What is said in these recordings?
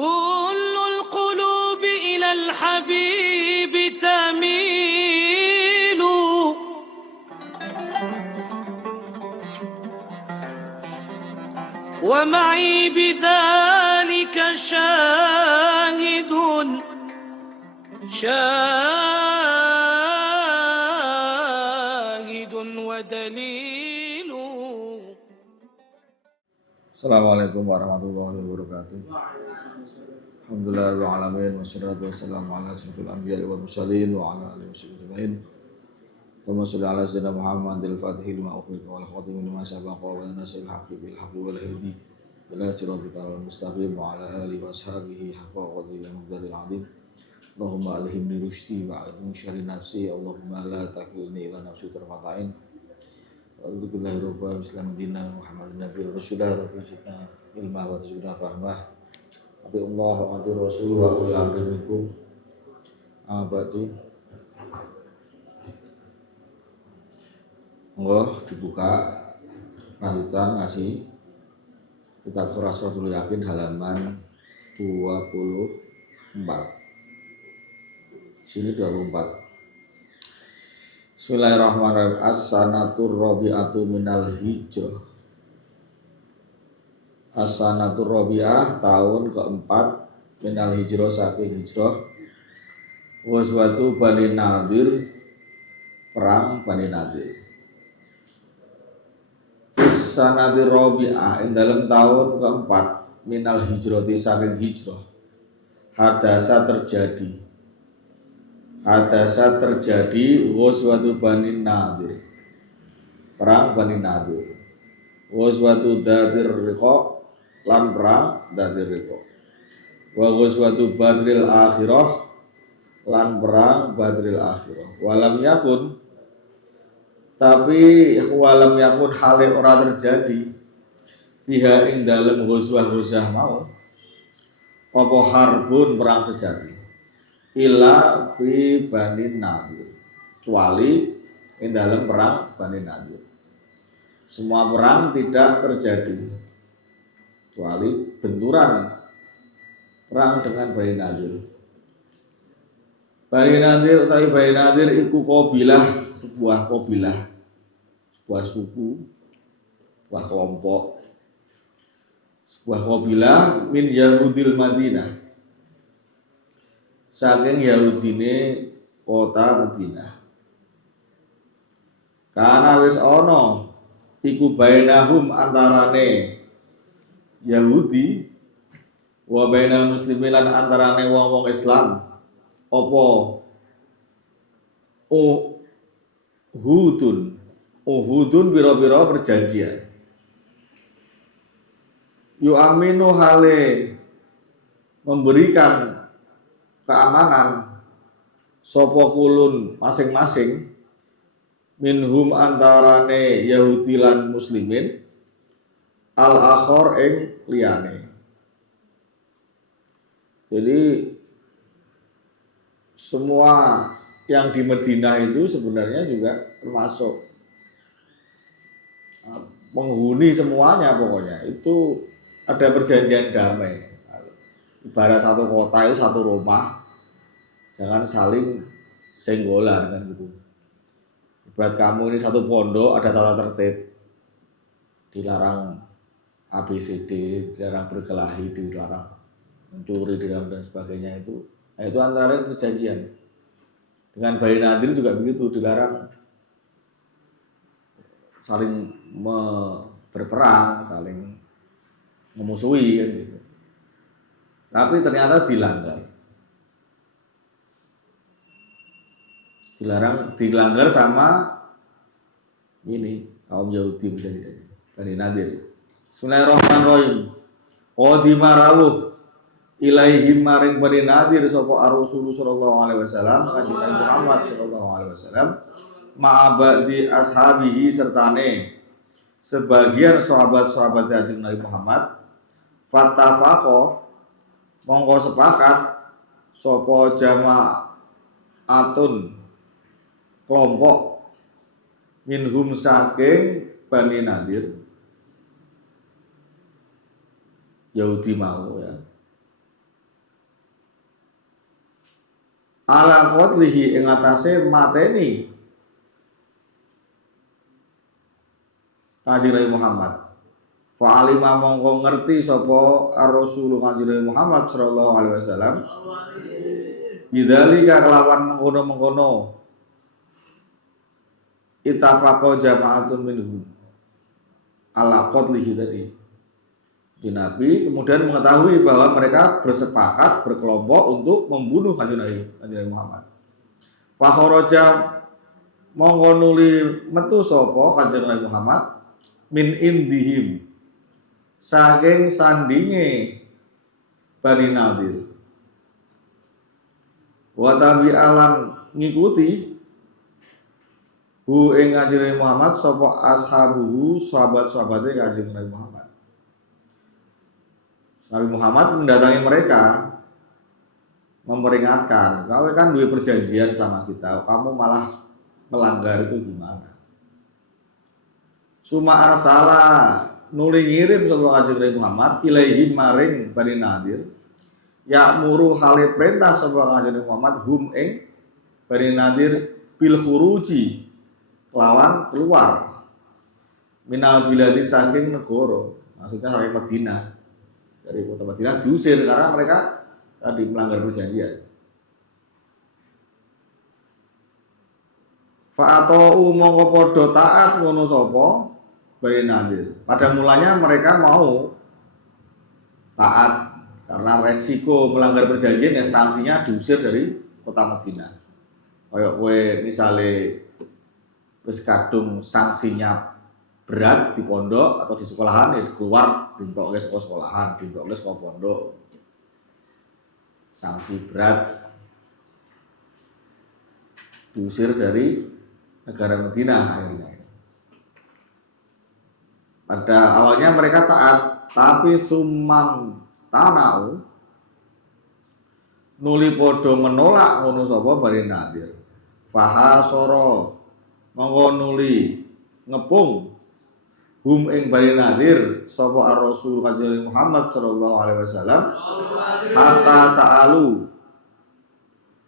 كل القلوب إلى الحبيب تميل ومعي بذلك شاهد ودليل. Assalamualaikum warahmatullahi wabarakatuh. Alhamdulillahirabbil alamin wassalatu wassalamu ala asyrofil anbiya'i wal mursalin wa ala alihi washabbihi ajmain. Allahumma shalli ala sayyidina Muhammadil fatihil lima ughliqa wal khatimi lima sabaqa wa nasil haqqi bil haqqi wal hadi ila siratal mustaqim wa ala alihi washabihi haqqa qadri wa miqdaril azim. Allahumma alhimni rusydi wa a'idni syarri nafsi. Allahumma la takilni ila nafsi tarfata'in. Alhamdulillahi rabbil alamin dinna Muhammadin nabiyyi rasulullah rabbina ilma wa rizqna fahmah. Ati Allah wa ati Rasul wa ulil amri minkum. Abadu. Monggo dibuka lanjutan ngasih kitab Khurasatul Yakin halaman 24. Sini 24. Bismillahirrahmanirrahim. As-sanatur rabi'atu minal hijrah. As-sanatur rabi'ah, tahun keempat, minal hijrah, saking hijrah. Ghazwatu Bani Nadir, perang Bani Nadir. As-sanatur rabi'ah, ing dalam tahun keempat, minal hijrah, saking hijrah. Hadasa terjadi Ghazwatu Bani Nadir, perang Bani Nadir. Ghazwatu Dhatir Riqa, lan perang Dhatir Riqa. Wa Ghazwatu Badril Akhirah, lan perang Badril Akhirah. Walam yakun, tapi walam yakun hale ora terjadi biha ing dalem ghazwah mau apa harbun perang sejati ila fi Bani Nadir, kecuali in dalam perang Bani Nadir. Semua perang tidak terjadi kecuali benturan perang dengan Bani Nadir. Bani Nadir utawi Bani Nadir iku qabilah, sebuah qabilah, sebuah suku, sebuah kelompok, sebuah qabilah min Yahudil Madinah, saking Yahudine kota Madinah. Karena wis ana iku bainahum antarane Yahudi wa bainal muslimin lan antarane wong-wong Islam apa uhudun biro-biro perjanjian. Yu'aminu hale memberikan keamanan sopo kulun masing-masing minhum antarane Yahudi lan muslimin al akhor ing liyane. Jadi semua yang di Madinah itu sebenarnya juga termasuk menghuni semuanya, pokoknya itu ada perjanjian damai. Ibarat satu kota itu satu rumah, jangan saling senggolan kan gitu. Ibarat kamu ini satu pondok, ada tata tertib, dilarang ABCD, dilarang berkelahi, dilarang mencuri, dilarang dan sebagainya itu. Nah, itu antara lain perjanjian. Dengan Bani Nadir juga begitu, dilarang saling berperang, saling memusuhi kan gitu. Tapi ternyata dilanggar sama ini kaum Yahudi bisa jadi Bani Nadir. Bismillahirrahmanirrahim. Qadima rawuh ilaihim maring Bani Nadir sapa Rasulullah sallallahu alaihi wasallam, kanjeng Nabi Muhammad sallallahu alaihi wasallam, ma'abadi ashabihi sertane sebagian sahabat-sahabat kanjeng Nabi Muhammad. Fattafaqo mongko sepakat sapa jama'atun kelompok minhum saking Bani Nadir Yahudi mau ya, ala qadlihi ing atase mateni Kanjeng Nabi Muhammad. Fa alima mongko ngerti sapa ar-rasul Kanjeng Nabi Muhammad sallallahu alaihi wasallam bidzalika kelawan mengkono-mengkono itafaqo jama'atun minhum ala qadlihi tadi. Nabi kemudian mengetahui bahwa mereka bersepakat berkelompok untuk membunuh Kanjeng Nabi Muhammad. Fa kharaja mongko nuli metu sapa Kanjeng Nabi Muhammad min indihim saking sandinge Bani Nadir. Wa tabi'alan ngikuti hu ing Kanjeng Nabi Muhammad sapa ashabuhu sahabat-sahabate Kanjeng Nabi Muhammad. Nabi Muhammad mendatangi mereka memperingatkan, kau kan duwe perjanjian sama kita, kamu malah melanggar itu gimana? Suma arsala nuli ngirim sapa Kanjeng Nabi Muhammad ilaihim maring Bani Nadir. Ya muru hale perintah sapa Kanjeng Nabi Muhammad hum ing Bani Nadir bil khuruji lawan keluar minal biladi saking negara, maksudnya saking Madinah. Dari kota Madinah diusir karena mereka tadi melanggar perjanjian. Fa'atau mongko padha taat ngono sapa Bani Nadir. Pada mulanya mereka mau taat karena resiko melanggar perjanjian ya sanksinya diusir dari kota Madinah. Kayak kowe misale wis kadung sanksinya berat di pondok atau di sekolahan ya keluar dintokke saka sekolahan, dintokke saka pondok. Sanksi berat diusir dari negara Madinah akhirnya. Pada awalnya mereka taat, tapi sumang tanau nuli podo menolak ngono sapa Bani Nadir. Fahasoro monggo nuli ngepung hum ing Bani Nadir sapa ar-rasul Kanjeng Muhammad sallallahu alaihi wasallam hatta sa'alu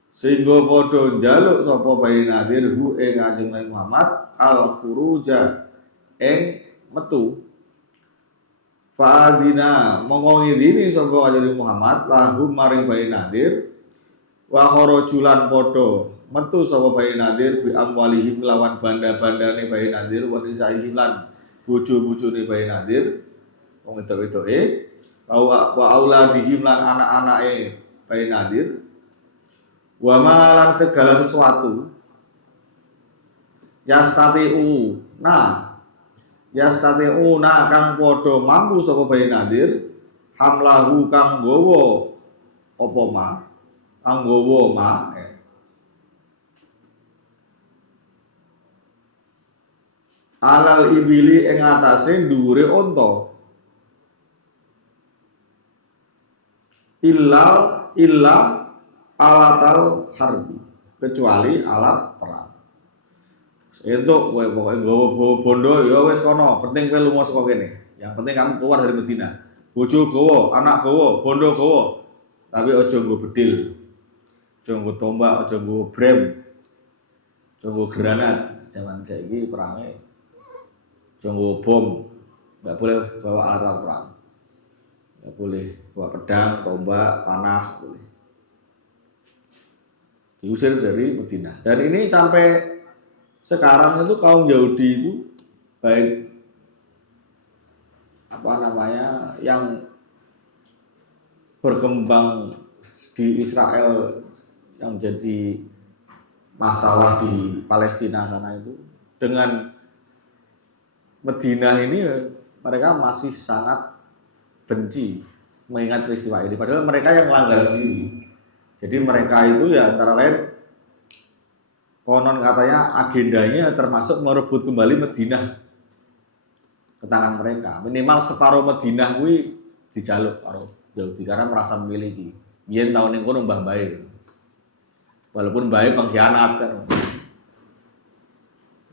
sehingga podo njaluk sapa Bani Nadir hu ing Kanjeng Muhammad al-khuruja ing metu. Fa'adina mongko ngidini sapa Kanjeng Muhammad lahum maring Bani Nadir wa kharajulan padha metu sapa Bani Nadir bi amwalihim lawan banda-bandane Bani Nadir wa nisaihim lan bojo-bojone Bani Nadir wong wedok-wedoke wa auladihim lan anak-anake Bani Nadir wa malan segala sesuatu yastati'u yastati'una kang padha mampu sapa Bani Nadir hamlahu kang nggawa apa ma kang nggawa ma alal ibili ing atase dhuwure unta illa alatal harbi kecuali alat perang. Entuk kowe pokoke nggawa bondo ya wis kono, penting kowe lunga saka kene. Yang penting kamu keluar dari Madinah. Bojo gawa, anak gawa, bondo gawa. Tapi aja nggo bedil. Aja nggo tombak, aja nggo brem. Aja nggo granat. Zaman saiki perange. Aja nggo bom. Enggak boleh bawa alat perang. Enggak boleh bawa pedang, tombak, panah, boleh. Diusir dari Madinah. Dan ini sampai sekarang itu kaum Yahudi itu baik yang berkembang di Israel yang jadi masalah di Palestina sana itu dengan Madinah ini mereka masih sangat benci mengingat peristiwa ini padahal mereka yang melanggar sendiri. Jadi mereka itu ya antara lain konon katanya agendanya termasuk merebut kembali Madinah ke tangan mereka. Minimal separuh Madinah kuwi dijaluk karo Yahudi karena merasa memiliki. Yen tahun ning kono mbah bae. Walaupun bae pengkhianat kan.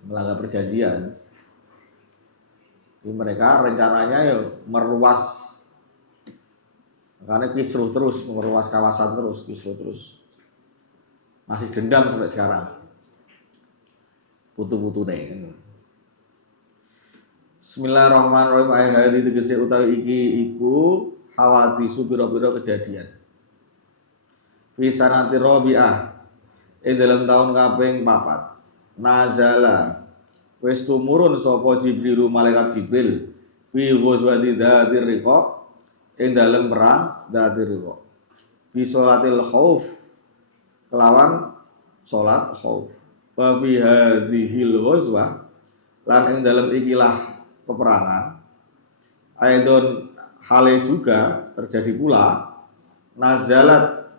Melanggar perjanjian. Jadi mereka rencananya ya meruas karena kisruh terus, meruas kawasan terus, kisruh terus. masih dendam sampai sekarang. Putu-putune. Bismillahirrahmanirrahim. Ayat hadi tegese utawi iki iku hawadisu pira-pira kejadian. Fi sanati rabi'ah ing dalam tahun kaping 4. Nazala wis tumurun sapa Jibril malaikat Jibril fi ghazwati Dzatir Riqa ing dalam perang Dzatir Riqa. Fi sholatil khauf kelawan salat khauf. Wa fi hadhil ghazwah lan ing dalam ikilah peperangan aidon hale juga terjadi pula nazalat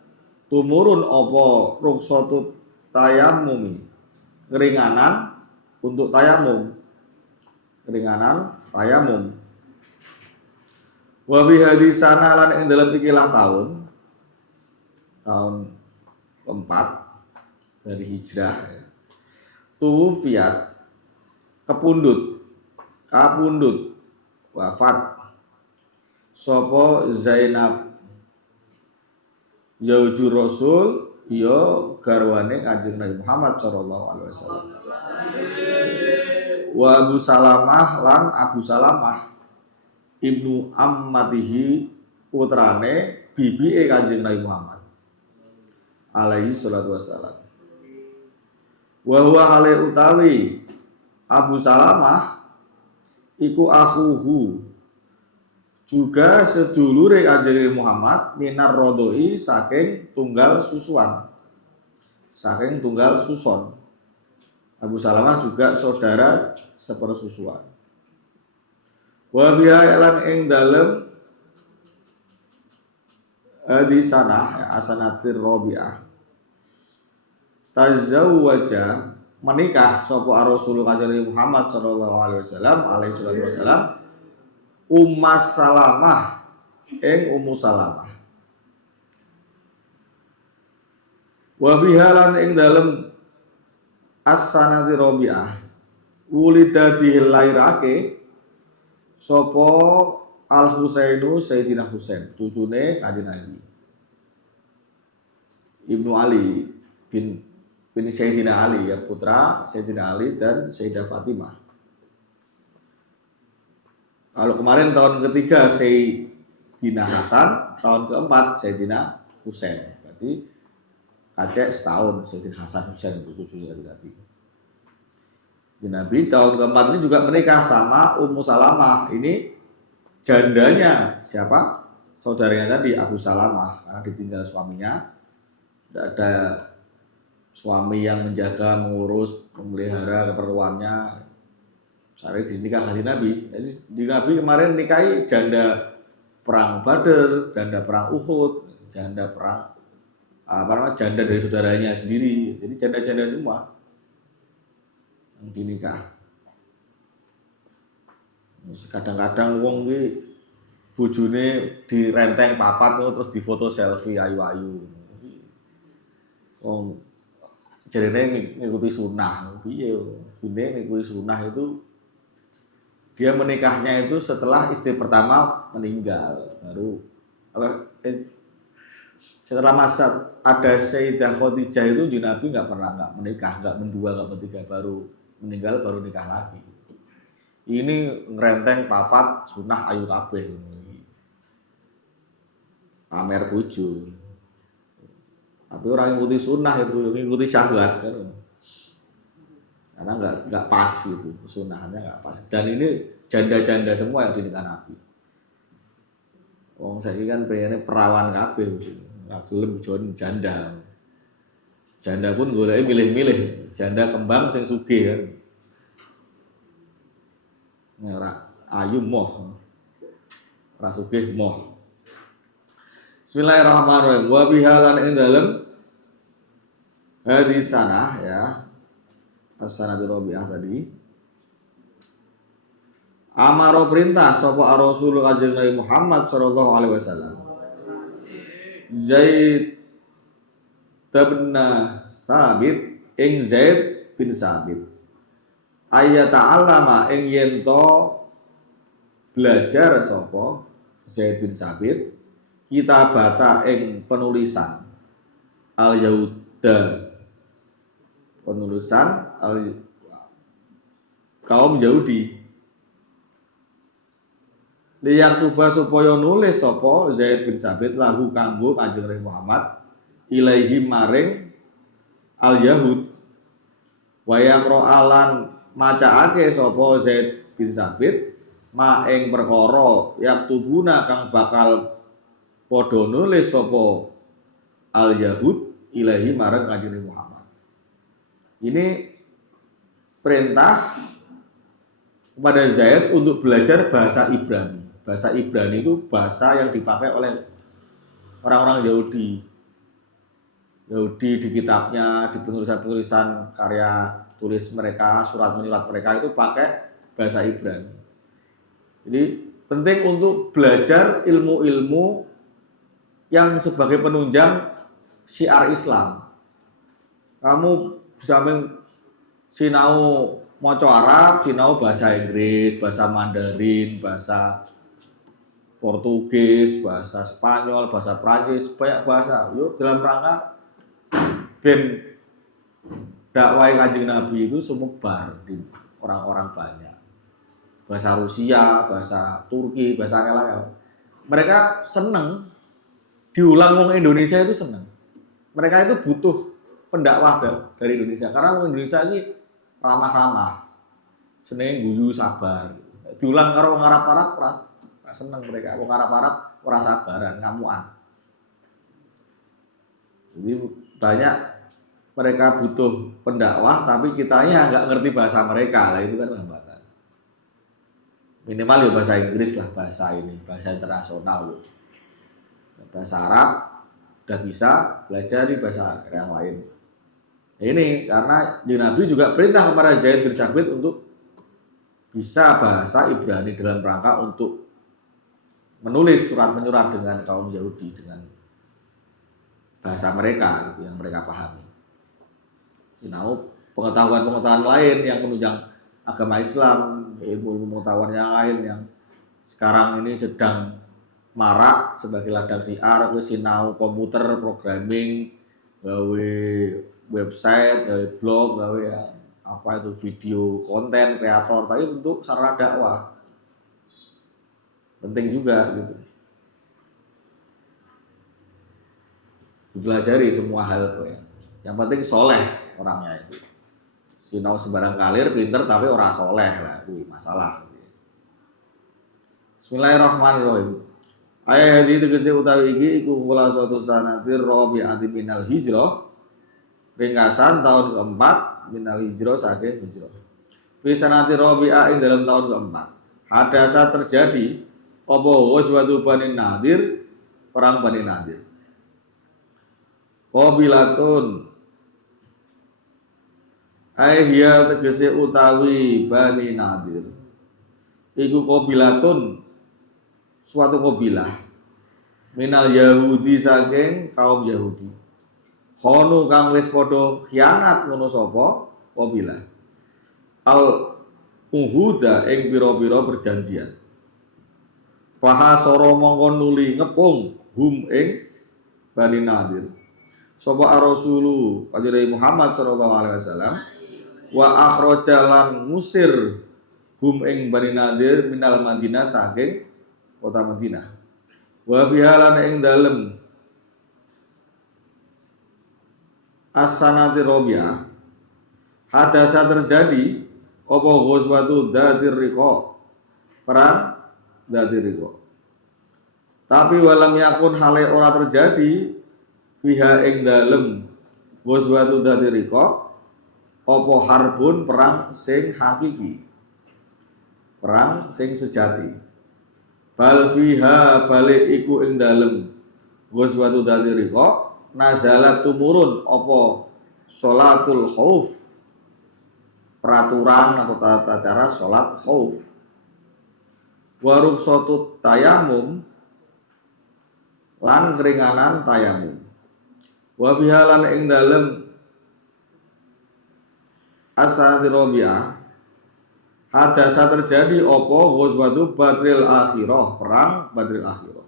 tumurun apa rukhsatut tayammumi keringanan untuk tayamum wa bi hadisana lan ing dalam ikilah tahun keempat dari hijrah tuwfiat kapundut wafat sapa Zainab Zaujur Rasul ya garwane Kanjeng Nabi Muhammad sallallahu alaihi wasallam. Wa Abu Salamah lan Abu Salamah ibnu ammatihi putrane bibi Kanjeng Nabi Muhammad alaihi salatu wasallam. Wa huwa hale utawi Abu Salamah iku akhuhu juga sedulure Kanjeng Muhammad minar rodoi saking tunggal susuan saking tunggal suson. Abu Salamah juga saudara sepersusuan. Wa biha lan ing dalem hadisanah asanatir rabi'ah tazawwaja menikah sapa Rasul Kanjeng Muhammad sallallahu alaihi wasallam Ummu Salamah ing Ummu Salamah wa biha lan ing dalem as-sanati rabi'ah ulida dilairake sapa Al-Husainu Sayyidina Husain cucune Kanjeng Nabi Ibnu Ali bin Sayyidina Ali ya putra Sayyidina Ali dan Sayyidah Fatimah. Kalau kemarin tahun ketiga Sayyidina Hasan, tahun keempat Sayyidina Husain. Berarti kacek setahun Sayyidina Hasan Husain itu cucunya Nabi. Nabi tahun keempat ini juga menikah sama Ummu Salamah. Ini jandanya siapa? Saudaranya tadi Abu Salamah karena ditinggal suaminya. Tidak ada suami yang menjaga, mengurus, memelihara keperluannya. Sari dinikah kasih Nabi. Jadi di Nabi kemarin nikahi janda perang Badar, janda perang Uhud, janda perang janda dari saudaranya sendiri. Jadi janda-janda semua yang dinikah. Kadang-kadang wong ki bojone direnteng papat terus difoto selfie ayu-ayu. Wong jarene ngikuti sunnah, piye jenenge ngikuti sunnah itu dia menikahnya itu setelah istri pertama meninggal baru setelah masa ada Sayyidah Khadijah itu Nabi nggak pernah menikah, nggak mendua, nggak bertiga, baru meninggal baru nikah lagi. Ini ngerenteng papat sunnah ayu kabeh pamer bojo. Tapi orang yang ngikuti sunnah itu ngikuti syahwat kan. Karena nggak pas gitu, sunnahnya nggak pas. Dan ini janda-janda semua yang dinikah Nabi. Wong saiki kan pengennya perawan kabeh gitu. Ora gelem bojone janda. Janda pun goleke milih-milih, janda kembang sing sugih kan. Ora ayu moh. Ora sugih moh. Bismillahirrahmanirrahim. Wa bihalan ing dalem hadis sanah ya. As-sanatul rabi'ah tadi. Amaro perintah sapa Rasul Kanjeng Nabi Muhammad sallallahu alaihi wasallam. Zaid bin Sabit ing Zaid bin Sabit. Ayat ta'allama ing yento belajar sapa Zaid bin Sabit kitabata ing penulisan al Yahuda penulisan kaum Yahudi. Liyang tuba supaya nulis sapa Zaid bin Sabit lahu kanggo Kanjeng Nabi Muhammad ilaihi maring al Yahud wayang ro'alan macaake sapa Zaid bin Sabit ma ing perkara yaktubuna kang bakal padha nulis sapa al Yahud ilaihi marang Kanjeng Nabi Muhammad. Ini perintah kepada Zaid untuk belajar bahasa Ibrani. Bahasa Ibrani itu bahasa yang dipakai oleh orang-orang Yahudi. Yahudi di kitabnya, di penulisan-penulisan karya tulis mereka, surat menyurat mereka itu pakai bahasa Ibrani. Jadi penting untuk belajar ilmu-ilmu yang sebagai penunjang syiar Islam. Kamu bisa sinau maca Arab, sinau bahasa Inggris, bahasa Mandarin, bahasa Portugis, bahasa Spanyol, bahasa Prancis, banyak bahasa. Yuk dalam rangka ben dakwah Kanjeng Nabi itu semebar di orang-orang banyak. Bahasa Rusia, bahasa Turki, bahasa angel-angel. Mereka seneng diulang wong Indonesia itu seneng. Mereka itu butuh pendakwah dari Indonesia karena wong Indonesia ini ramah-ramah. Seneng guyu sabar. Diulang karo wong Arab-Arab seneng mereka, wong Arab ora sabaran, ngamuan. Jadi banyak mereka butuh pendakwah, tapi kitanya nggak ngerti bahasa mereka, lah itu kan hambatan. Minimal ya bahasa Inggris lah, bahasa ini, bahasa internasional. Bahasa Arab udah bisa, belajar di bahasa yang lain. Ini karena Nabi juga perintah kepada Zaid bin Sabit untuk bisa bahasa Ibrani dalam rangka untuk menulis surat menyurat dengan kaum Yahudi dengan bahasa mereka gitu yang mereka pahami. Sinau pengetahuan-pengetahuan lain yang menunjang agama Islam, ilmu pengetahuan yang lain yang sekarang ini sedang marak sebagai ladang syiar, sinau komputer, programming, gawe website, gawe blog, gawe apa itu video konten kreator, tapi untuk sarana dakwah. Penting juga gitu. Dipelajari semua hal ya. Yang penting soleh orangnya itu. Sinau sembarang kalir, pinter tapi orang soleh lah, itu masalah. Bismillahirrahmanirrahim. Ayat ini tegese utawi iki iku khulasatu sanatir rabi'ati minal hijrah. Ringkasan tahun keempat minal hijrah saking hijrah. Fi sanati rabi'ah ing dalam tahun keempat. Hadasa terjadi apa ghazwatu Bani Nadir, perang Bani Nadir. Qabilatun hiya tegese utawi Bani Nadir. Iku qabilatun suatu qabilah minal Yahudi saking kaum Yahudi. Khono kang wis padha khianat ngono sapa qabilah. Al uhuda ing pira-pira perjanjian. Fahasara mongko nuli ngepung hum ing Bani Nadir. Sapa Rasulu Kanjeng Muhammad sallallahu alaihi wasallam wa akhraja lan musir hum ing Bani Nadir minal Madinah saking kota Madinah. Wa fiha lan ing dalem as-sanati rabi'ah hadasa terjadi apa ghazwatu Dzatir Riqa, perang Dzatir Riqa. Tapi walam yakun hale ora terjadi fiha ing dalem ghazwatu Dzatir Riqa apa harbun perang sing hakiki, perang sing sejati. Bal fiha balik iku ing dalem ghazwatu Dzatir Riqa nazalat tumurun apa sholatul khauf, peraturan atau tata cara sholat khauf. Wa rukhsatut tayamum lan keringanan tayamum. Wa biha lan ing dalem as-sanati rabi'ah hadasa terjadi apa ghazwatu Badril Akhirah, perang Badril Akhirah.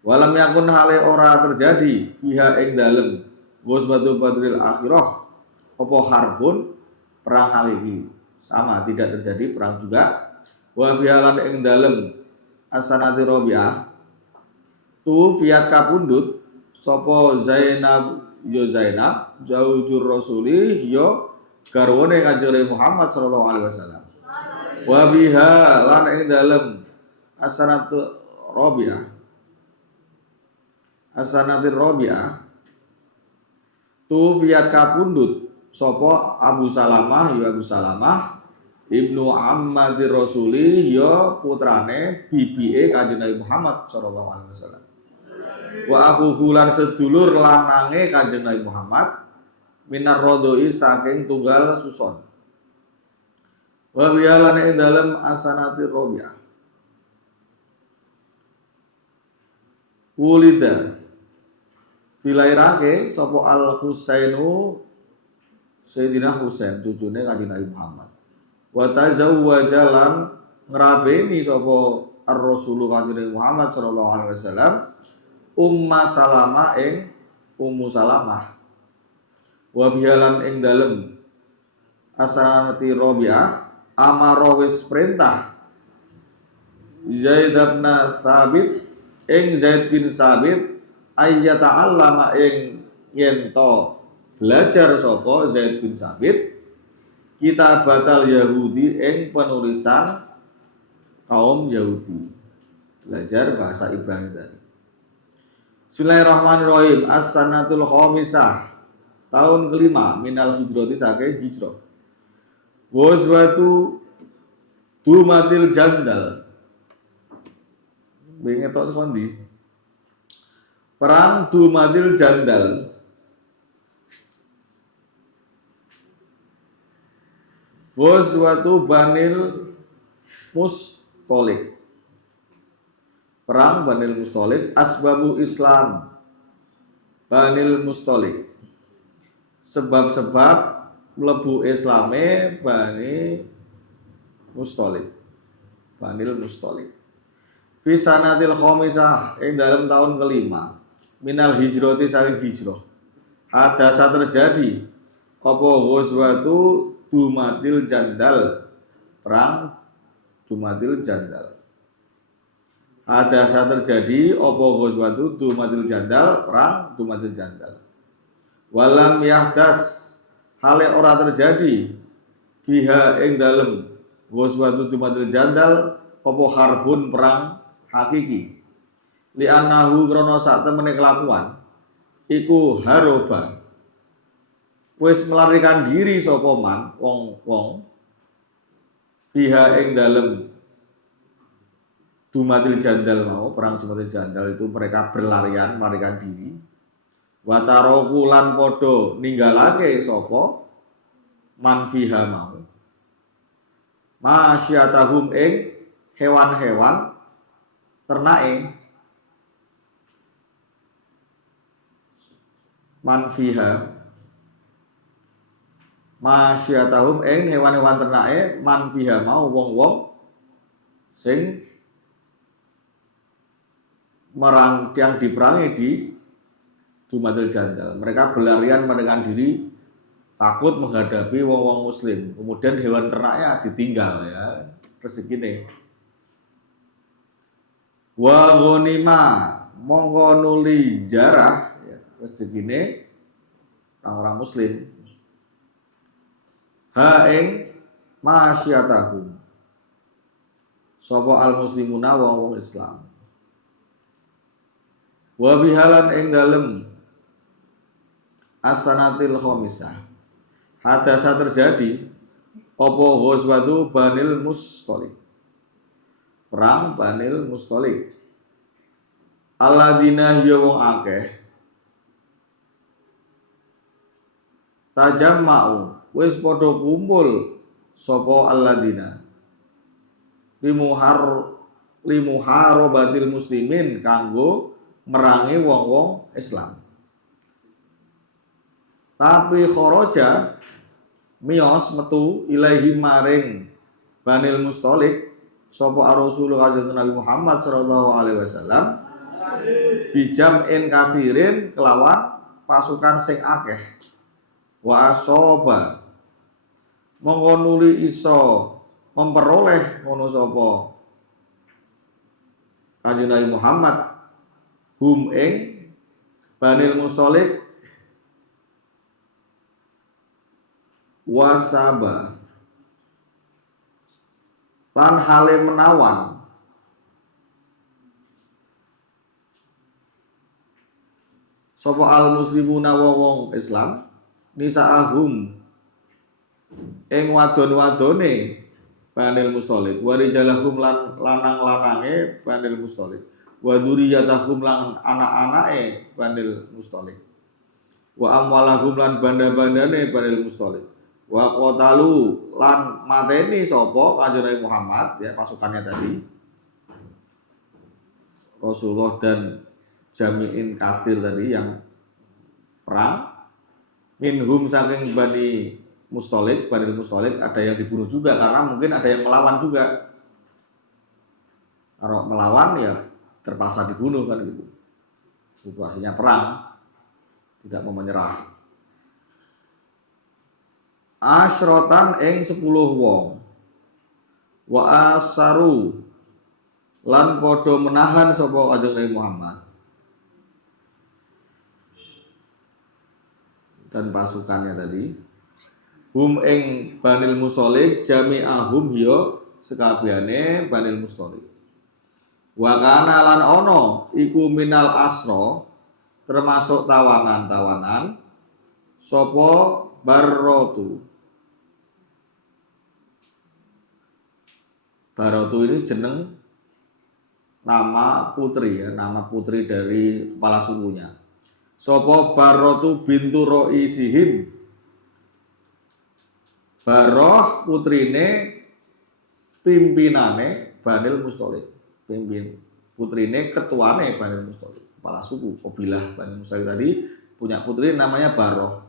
Walam yakun hale ora terjadi fiha ing dalem ghazwatu Badril Akhirah apa harbun perang hakiki. Sama, tidak terjadi perang juga. Wa bihalan ing dalem asanati Rabi'ah tu fiat kapundhut sapa Zainab zaujur rasuli yo garwane Kanjeng Muhammad sallallahu alaihi wasallam. Wa biha lan ing dalem asanatu Rabi'ah tu fiat kapundhut sapa Abu Salamah ibnu Ammadir Rasuli ya putrane bibike Kanjeng Nabi Muhammad sallallahu alaihi wasallam. Wa akhuhu lan sedulur lanange Kanjeng Nabi Muhammad minar rodoi saking tunggal suson. Wa bihalane ing dalem asanati Rabi'ah wulida dilairake sapa Al Husainu Sayyidina Husain cucune Kanjeng Nabi Muhammad. Wa tazawwaja lan ngrabeni sapa ar-rasul Kanjeng Muhammad sallallahu alaihi wasallam Umma Salamah ing Ummu Salamah. Wa bihalan ing dalem asanati Rabi'ah amara wis perintah Zaid bin Thabit ing Zaid bin Thabit ayyata allama ing yento belajar sapa Zaid bin Thabit kita batal Yahudi ing penulisan kaum Yahudi, belajar bahasa Ibrani tadi. Bismillahirrahmanirrahim. As-sanatul khamisah, tahun kelima minal hijrati saking hijrah. Wazwatu Dumatil Jandal. Bingung tok sekondi. Perang Dumatil Jandal. Wazwatu Banil Mustalik. Perang Banil Mustalik. Asbabu Islam Banil Mustalik. Sebab-sebab mlebu Islame Bani Mustalik. Banil Mustalik. Fi sanatil khamisah ing dalam tahun kelima minal hijrati saking hijrah. Hadasa terjadi apa ghazwatu Dumatil Jandal, perang Dumatil Jandal. Hadasa terjadi apa ghazwatu Dumatil Jandal, perang Dumatil Jandal. Walam yahdas hale ora terjadi biha ing dalem ghazwatu Dumatil Jandal apa harbun perang hakiki. Li annahu krana sak temene kelakuan iku haroba wis melarikan diri sapa man wong biha ing dalem Dumatil Jandal mau, perang Dumatil Jandal itu mereka berlarian melarikan diri. Wataroku lan padha ninggalake sapa man fiha mau masyatahum ing hewan-hewan ternake man fiha masyatahum ing hewan-hewan ternake man fiha mau wong-wong sing merang yang diperangi di Dumatil Jandal. Mereka berlarian melarikan diri takut menghadapi wong-wong muslim. Kemudian hewan ternaknya ditinggal ya, rezekine. Wa ghanima mongko nuli jarah ya, rezekine orang-orang muslim. Ha ing masyatahum sapa al muslimuna wong-wong Islam. Wa bihalan ing dalem as-sanatil khamisah hadasa terjadi apa ghazwatu Banil Mustalik, perang Banil Mustalik. Alladzina ya wong akeh tajamma'u wis padha kumpul sapa alladzina limuharabatil muslimin kanggo merangi wong-wong Islam. Tapi kharaja miyos metu ilaihi maring Banil Mustalik sapa Rasul Kanjeng Nabi Muhammad sallallahu alaihi wasallam bijam in kathirin kelawan pasukan sing akeh. wa asoba mongko nuli iso memperoleh ngono sapa Kanjeng Nabi Muhammad hum ing Banil Mustalik wasaba lan hale menawan sapa al muslimuna wong Islam nisaahum ing wadon-wadone Banil Mustalik wa rijalahum lan lanang-lanange Banil Mustalik wa dzurriyyatahum lan anak-anake Banil Mustalik wa amwalahum lan banda-bandane Banil Mustalik wa qatalu lan mateni sapa Kanjeng Nabi Muhammad ya pasukannya tadi Rasulullah dan Jami'in Katsir tadi yang perang minhum saking Bani Mustalik, Banil Mustalik ada yang dibunuh juga karena mungkin ada yang melawan juga. Kalau melawan ya terpaksa dibunuh kan gitu. Situasinya perang, tidak mau menyerah. Asyrotan ing 10 wong. Wa asaru lan podo menahan sapa Kanjeng Nabi Muhammad dan pasukannya tadi. Hum ing Banil Mustalik jami'ahum hiya sekabehane Banil Mustalik. Wa kana lan ono iku minal asra termasuk tawanan-tawanan sapa Barrotu. Barrotu ini jeneng nama putri ya, nama putri dari kepala sukunya. Sapa Barrotu bintu Roisihim. Baroh putrine pimpinane Banil Mustalik. Putrine ketuane Banil Mustalik, kepala suku kabilah Banil Mustalik tadi punya putri namanya Baroh.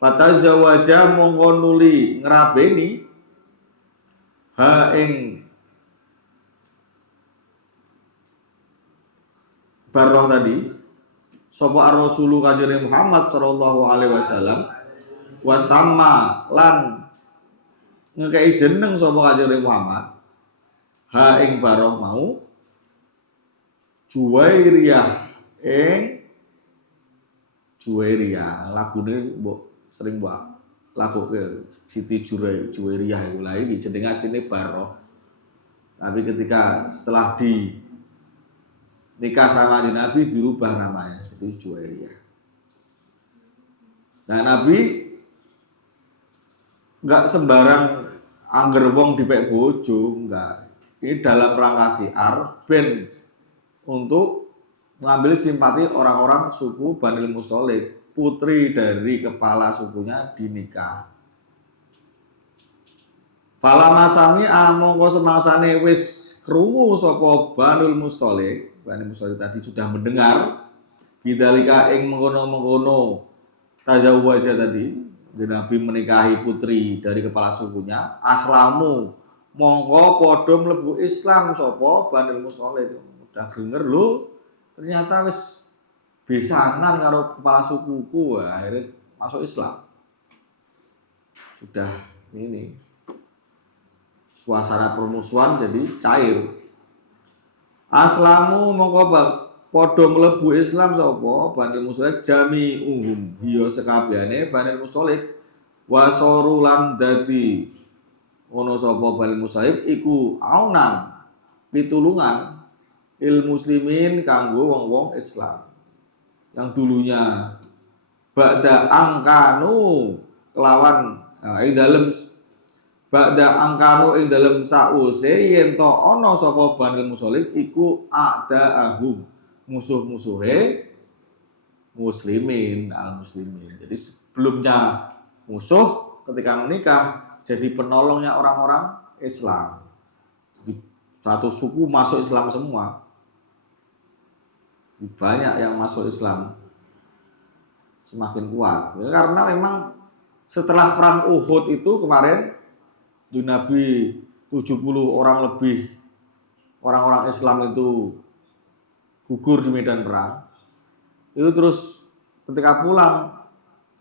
Fatazawaja mongko nuli ngrabeni ha ing Baroh tadi sapa ar-rasulu Kanjeng Muhammad sallallahu alaihi wasallam wasamma lan ngekei jeneng sapa Kanjeng Muhammad ha ing Baroh mau Juwairiyah ing Juwairiyah lagune mbok sering mbok laguke Siti Juwairiyah iku lha iki jenenge asline Baroh tapi ketika setelah di nikah sama Nabi dirubah namanya jadi Juwairiyah. Nah Nabi enggak sembarang angger wong dipek bojo, enggak. Ini dalam rangka siar ben untuk mengambil simpati orang-orang suku Banil Mustalik, putri dari kepala sukunya dinikah. Fala masami mongko semangsane wis krungu sapa Banil Mustalik tadi sudah mendengar bidzalika ing mengkono-mengkono tazawwaja tadi Nabi menikahi putri dari kepala sukunya, aslamu mongko padha mlebu Islam sapa Banil Mustalik. Udah denger lho, ternyata wis besanan karo kepala sukuku, akhirnya masuk Islam. Sudah ini suasana permusuhan jadi cair. Aslamu mongko padha mlebu Islam sapa Banil Mustalik jami'uhum hiya sekabehane Banil Mustalik wasoru lan dadi ono sapa Banil Mustalik iku aunan pitulungan muslimin kanggo wong-wong Islam yang dulunya ba'da angkanu kelawan ing dalem ba'da angkanu ing dalem sause yen to ana sapa Banil Mustalik iku a'da'ahum musuh-musuhe muslimin al-muslimin. Jadi sebelumnya musuh ketika menikah jadi penolongnya orang-orang Islam. Jadi, satu suku masuk Islam semua. Banyak yang masuk Islam semakin kuat. Ya, karena memang setelah perang Uhud itu kemarin di Nabi 70 orang lebih orang-orang Islam itu gugur di medan perang. Itu terus ketika pulang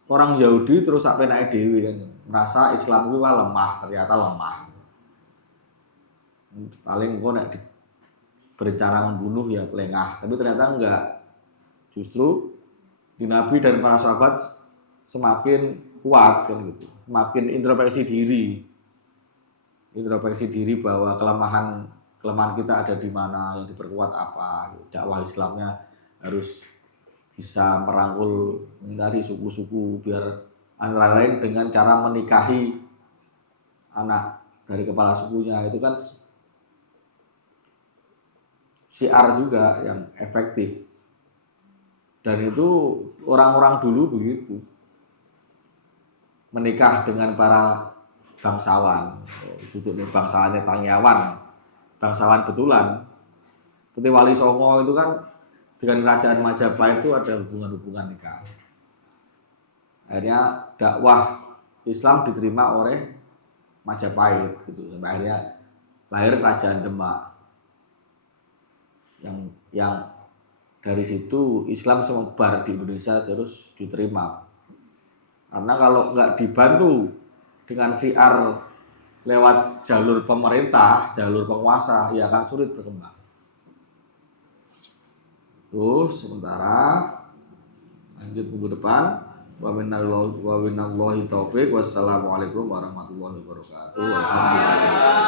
orang Yahudi terus sampai naik dewi kan, merasa Islam itu lemah, ternyata lemah. Paling kok nek berencana membunuh ya lengah, tapi ternyata enggak. Justru di Nabi dan para sahabat semakin kuat kan gitu, semakin introspeksi diri bahwa kelemahan kita ada di mana, yang diperkuat apa. Dakwah Islamnya harus bisa merangkul dari suku-suku, biar antara lain dengan cara menikahi anak dari kepala sukunya, itu kan syiar juga yang efektif. Dan itu orang-orang dulu begitu, menikah dengan para bangsawan. Duduk nih bangsawannya Tangyawan, bangsawan betulan. Seperti Wali Songo itu kan dengan kerajaan Majapahit itu ada hubungan-hubungan nikah. Akhirnya dakwah Islam diterima oleh Majapahit gitu. Sampai akhirnya lahir kerajaan Demak. Yang dari situ Islam semebar di Indonesia terus diterima. Karena kalau nggak dibantu dengan syiar lewat jalur pemerintah, jalur penguasa, ya akan sulit berkembang. Terus sementara lanjut minggu depan. Wa minallahi taufiq. Wassalamualaikum warahmatullahi wabarakatuh. Alhamdulillah.